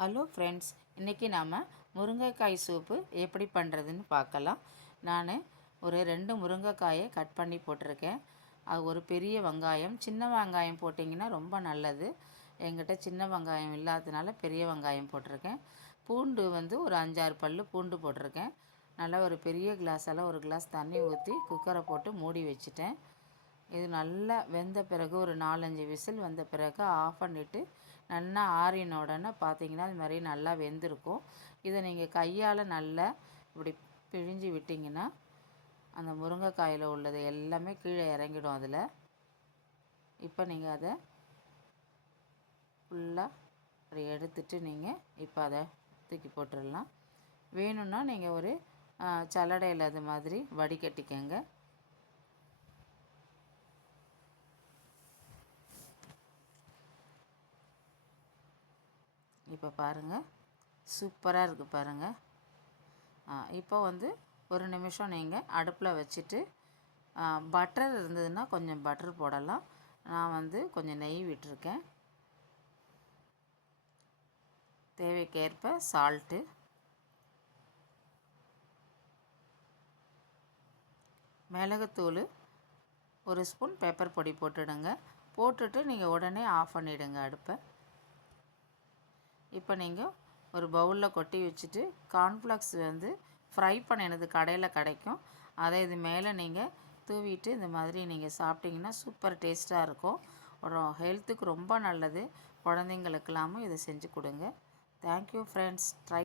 Hello friends, இன்றைக்கி நாம் முருங்கைக்காய் சூப்பு எப்படி பண்ணுறதுன்னு பார்க்கலாம். நான் ஒரு 2 முருங்கைக்காயை கட் பண்ணி போட்டிருக்கேன். அது ஒரு பெரிய வெங்காயம், சின்ன வெங்காயம் போட்டிங்கன்னா ரொம்ப நல்லது. என்கிட்ட சின்ன வெங்காயம் இல்லாததுனால பெரிய வெங்காயம் போட்டிருக்கேன். பூண்டு ஒரு 5-6 பல் பூண்டு போட்டிருக்கேன். நல்லா ஒரு பெரிய கிளாஸால் ஒரு கிளாஸ் தண்ணி ஊற்றி குக்கரை போட்டு மூடி வச்சுட்டேன். இது நல்லா வெந்த பிறகு ஒரு 4-5 விசில் வந்த பிறகு ஆஃப் பண்ணிவிட்டு நல்லா ஆறின உடனே பார்த்தீங்கன்னா இது மாதிரி நல்லா வெந்திருக்கும். இதை நீங்கள் கையால் நல்லா இப்படி பிழிஞ்சு விட்டிங்கன்னா அந்த முருங்கைக்காயில் உள்ளது எல்லாமே கீழே இறங்கிடும். அதில் இப்போ நீங்கள் அதை ஃபுல்லாக அப்படி எடுத்துட்டு நீங்கள் இப்போ அதை தூக்கி போட்டுடலாம். வேணும்னா நீங்கள் ஒரு சல்லடையில் அது மாதிரி வடிகட்டிக்கங்க. இப்போ பாருங்கள், சூப்பராக இருக்குது பாருங்கள். இப்போ ஒரு நிமிஷம் நீங்கள் அடுப்பில் வச்சுட்டு பட்டர் இருந்ததுன்னா கொஞ்சம் பட்டர் போடலாம். நான் கொஞ்சம் நெய் விட்டுருக்கேன். தேவைக்கேற்ப சால்ட்டு, மிளகுத்தூள், ஒரு ஸ்பூன் பெப்பர் பொடி போட்டுடுங்க. போட்டுட்டு நீங்கள் உடனே ஆஃப் பண்ணிவிடுங்க அடுப்பை. இப்போ நீங்கள் ஒரு பவுலில் கொட்டி வச்சுட்டு கார்ன்ஃப்ளெக்ஸ் ஃப்ரை பண்ணினது கடையில் கிடைக்கும். அதை இது மேலே நீங்கள் தூவிட்டு இந்த மாதிரி நீங்கள் சாப்பிட்டிங்கன்னா சூப்பர் டேஸ்ட்டாக இருக்கும். ஹெல்த்துக்கு ரொம்ப நல்லது. குழந்தைங்களுக்கெல்லாமும் இதை செஞ்சு கொடுங்க. Thank you friends. ட்ரை